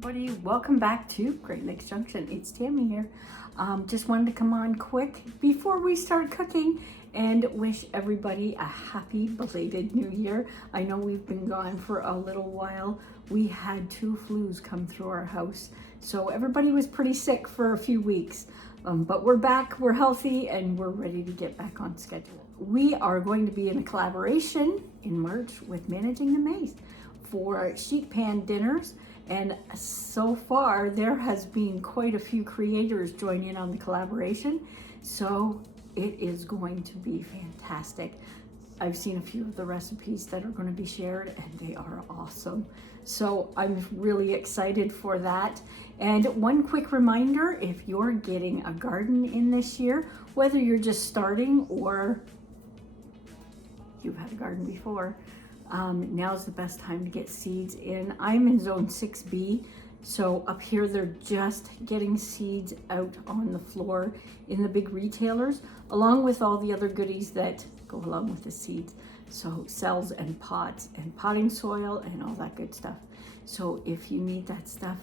Everybody, welcome back to Great Lakes Junction. It's Tammy here. Just wanted to come on quick before we start cooking and wish everybody a happy belated new year. I know we've been gone for a little while. We had 2 flus come through our house, so everybody was pretty sick for a few weeks. But we're back, we're healthy, and we're ready to get back on schedule. We are going to be in a collaboration in March with Managing the Maze for sheet pan dinners. And so far, there has been quite a few creators join in on the collaboration. So it is going to be fantastic. I've seen a few of the recipes that are going to be shared and they are awesome. So I'm really excited for that. And one quick reminder, if you're getting a garden in this year, whether you're just starting or you've had a garden before, now's the best time to get seeds in. I'm in zone 6B, so up here they're just getting seeds out on the floor in the big retailers, along with all the other goodies that go along with the seeds. So cells and pots and potting soil and all that good stuff. So if you need that stuff,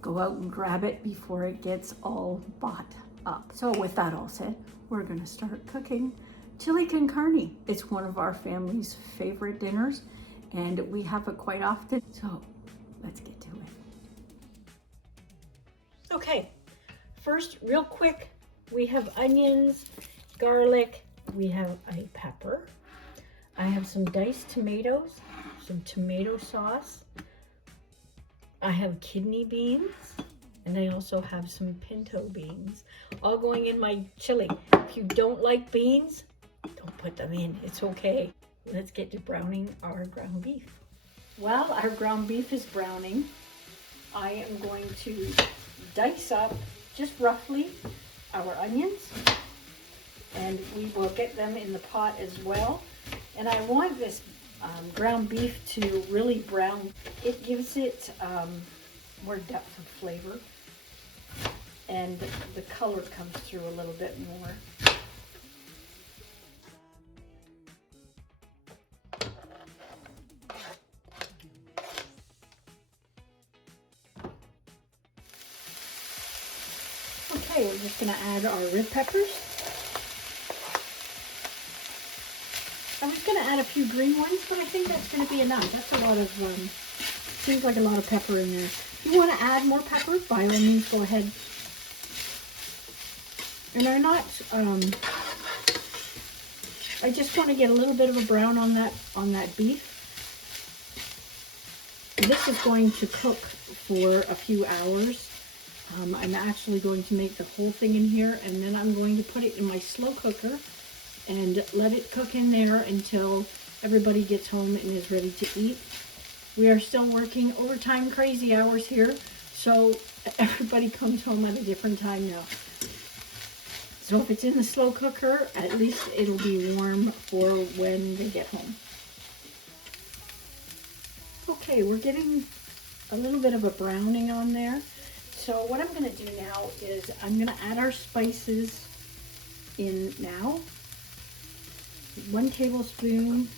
go out and grab it before it gets all bought up. So with that all said, we're gonna start cooking Chili Con Carne. It's one of our family's favorite dinners and we have it quite often. So let's get to it. Okay, first, real quick, we have onions, garlic, we have a pepper. I have some diced tomatoes, some tomato sauce. I have kidney beans, and I also have some pinto beans, all going in my chili. If you don't like beans, don't put them in, it's okay. Let's get to browning our ground beef. While our ground beef is browning, I am going to dice up just roughly our onions, and we will get them in the pot as well. And I want this ground beef to really brown. It gives it more depth of flavor, and the color comes through a little bit more. Okay, we're just going to add our red peppers. I was going to add a few green ones, but I think that's going to be enough. That's a lot of, seems like a lot of pepper in there. If you want to add more pepper, by all means, go ahead. And I'm not, I just want to get a little bit of a brown on that beef. This is going to cook for a few hours. I'm actually going to make the whole thing in here, and then I'm going to put it in my slow cooker and let it cook in there until everybody gets home and is ready to eat. We are still working overtime crazy hours here, so everybody comes home at a different time now. So if it's in the slow cooker, at least it'll be warm for when they get home. Okay, we're getting a little bit of a browning on there. So what I'm going to do now is I'm going to add our spices in now. 1.5 tablespoons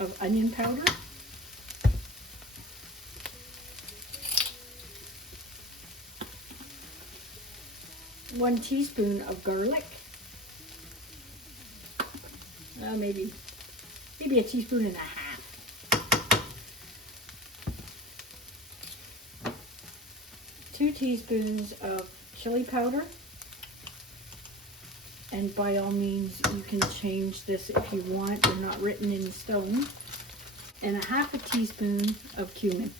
of onion powder. 1 teaspoon of garlic. Maybe 1.5 teaspoons. 2 teaspoons of chili powder, and by all means you can change this if you want, they're not written in stone, and 1/2 teaspoon of cumin.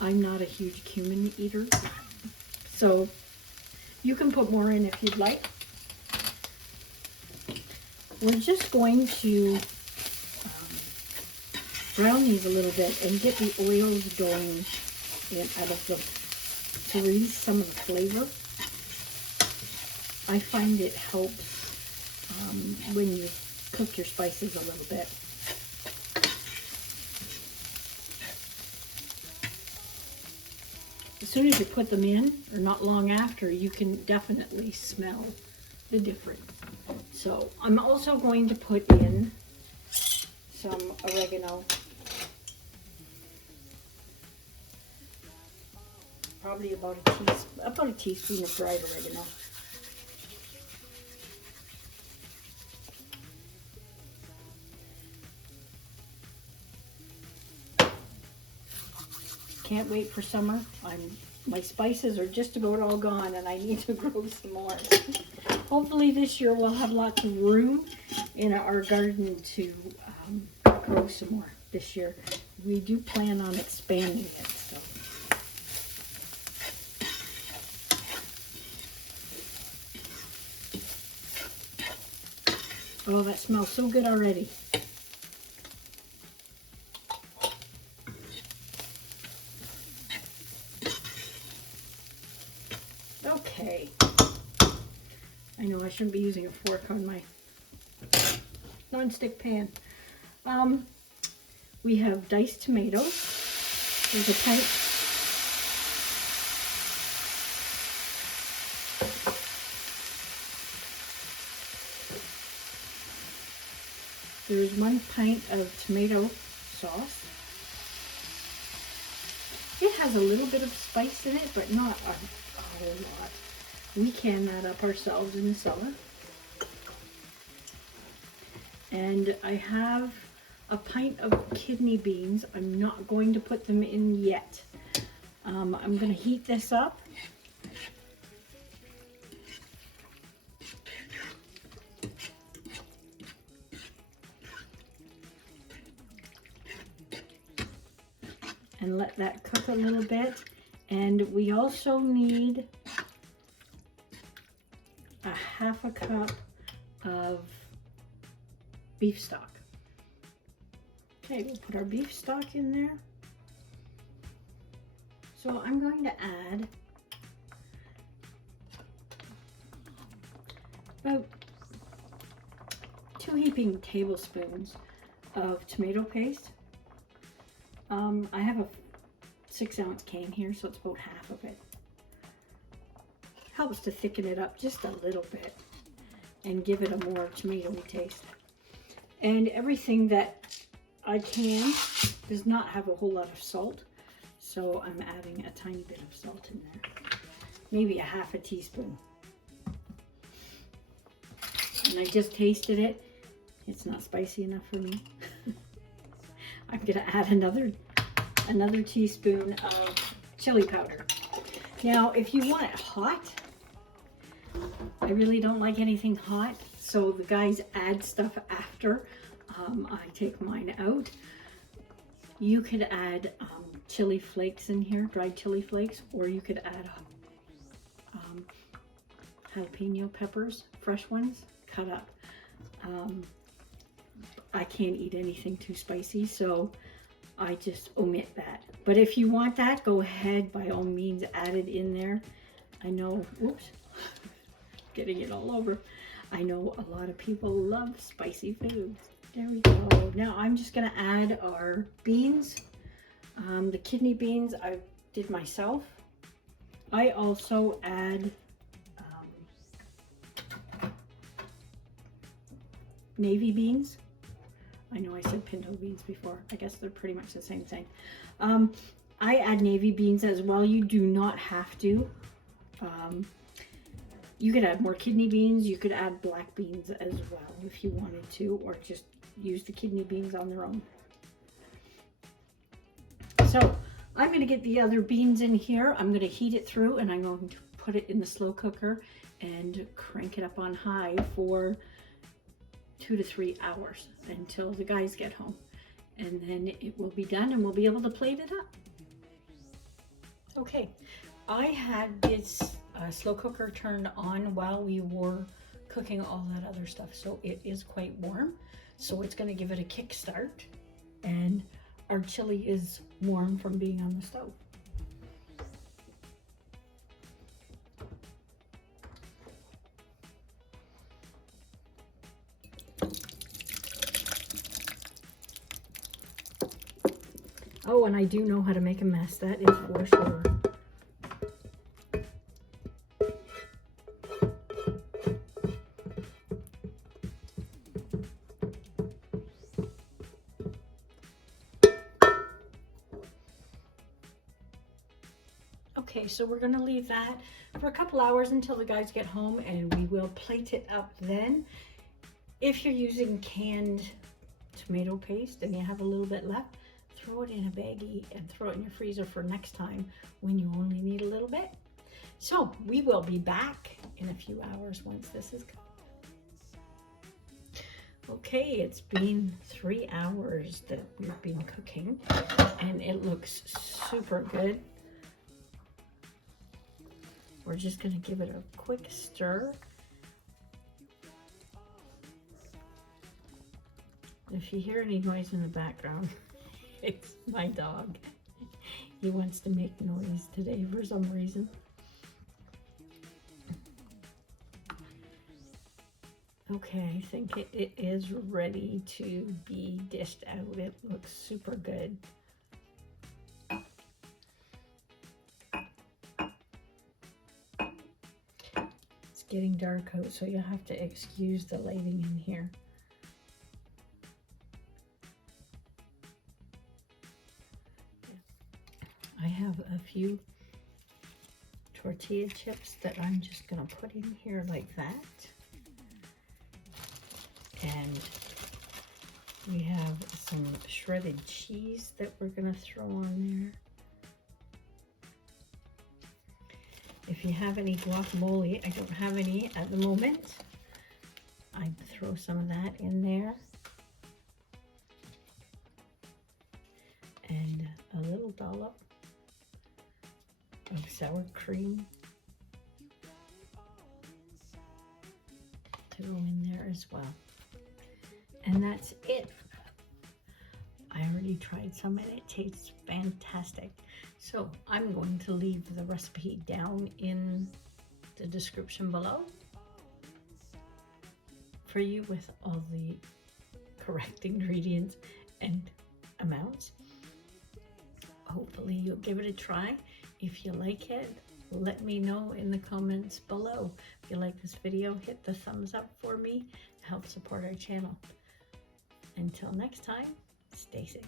I'm not a huge cumin eater, so you can put more in if you'd like. We're just going to brown these a little bit and get the oils going out of them to release some of the flavor. I find it helps when you cook your spices a little bit. As soon as you put them in, or not long after, you can definitely smell the difference. So I'm also going to put in some oregano probably about a teaspoon of dried oregano. Can't wait for summer. My spices are just about all gone and I need to grow some more. Hopefully this year we'll have lots of room in our garden to grow some more this year. We do plan on expanding it. So. Oh, that smells so good already. Okay. I know I shouldn't be using a fork on my non-stick pan. We have diced tomatoes. There's a pint. There's 1 pint of tomato sauce. It has a little bit of spice in it, but not a whole lot. We can that up ourselves in the cellar. And I have a pint of kidney beans. I'm not going to put them in yet. I'm going to heat this up. And let that cook a little bit. And we also need a half a cup of beef stock. Okay, we'll put our beef stock in there. So I'm going to add about 2 heaping tablespoons of tomato paste. I have a 6-ounce can here, so it's about half of it. Helps to thicken it up just a little bit and give it a more tomatoey taste. And everything that I can does not have a whole lot of salt, so I'm adding a tiny bit of salt in there. Maybe a half a teaspoon. And I just tasted it. It's not spicy enough for me. I'm gonna add another teaspoon of chili powder. Now, if you want it hot, I really don't like anything hot, so the guys add stuff after I take mine out. You could add chili flakes in here, dried chili flakes, or you could add jalapeno peppers, fresh ones, cut up. I can't eat anything too spicy, so I just omit that. But if you want that, go ahead, by all means, add it in there. I know, whoops, getting it all over. I know a lot of people love spicy foods. There we go. Now I'm just gonna add our beans. The kidney beans I did myself. I also add navy beans. I know I said pinto beans before. I guess they're pretty much the same thing. I add navy beans as well. You do not have to. You could add more kidney beans. You could add black beans as well if you wanted to, or just use the kidney beans on their own. So I'm going to get the other beans in here. I'm going to heat it through, and I'm going to put it in the slow cooker and crank it up on high for 2 to 3 hours until the guys get home, and then it will be done and we'll be able to plate it up. Okay, I had this slow cooker turned on while we were cooking all that other stuff, so it is quite warm, so it's going to give it a kick start, and our chili is warm from being on the stove. Oh, and I do know how to make a mess, that is for sure. Okay, Okay, so we're gonna leave that for a couple hours until the guys get home, and we will plate it up then. If you're using canned tomato paste and you have a little bit left, throw it in a baggie and throw it in your freezer for next time when you only need a little bit. So we will be back in a few hours once this is cooked. Okay, it's been 3 hours that we've been cooking and it looks super good. We're just gonna give it a quick stir. If you hear any noise in the background, it's my dog. He wants to make noise today for some reason. Okay, I think it is ready to be dished out. It looks super good. It's getting dark out, so you'll have to excuse the lighting in here. I have a few tortilla chips that I'm just gonna put in here like that. And we have some shredded cheese that we're gonna throw on there. If you have any guacamole, I don't have any at the moment, I'd throw some of that in there. And a little dollop of sour cream to go in there as well. And that's it. I already tried some and it tastes fantastic. So I'm going to leave the recipe down in the description below for you with all the correct ingredients and amounts. Hopefully you'll give it a try. If you like it, let me know in the comments below. If you like this video, hit the thumbs up for me to help support our channel. Until next time, stay safe.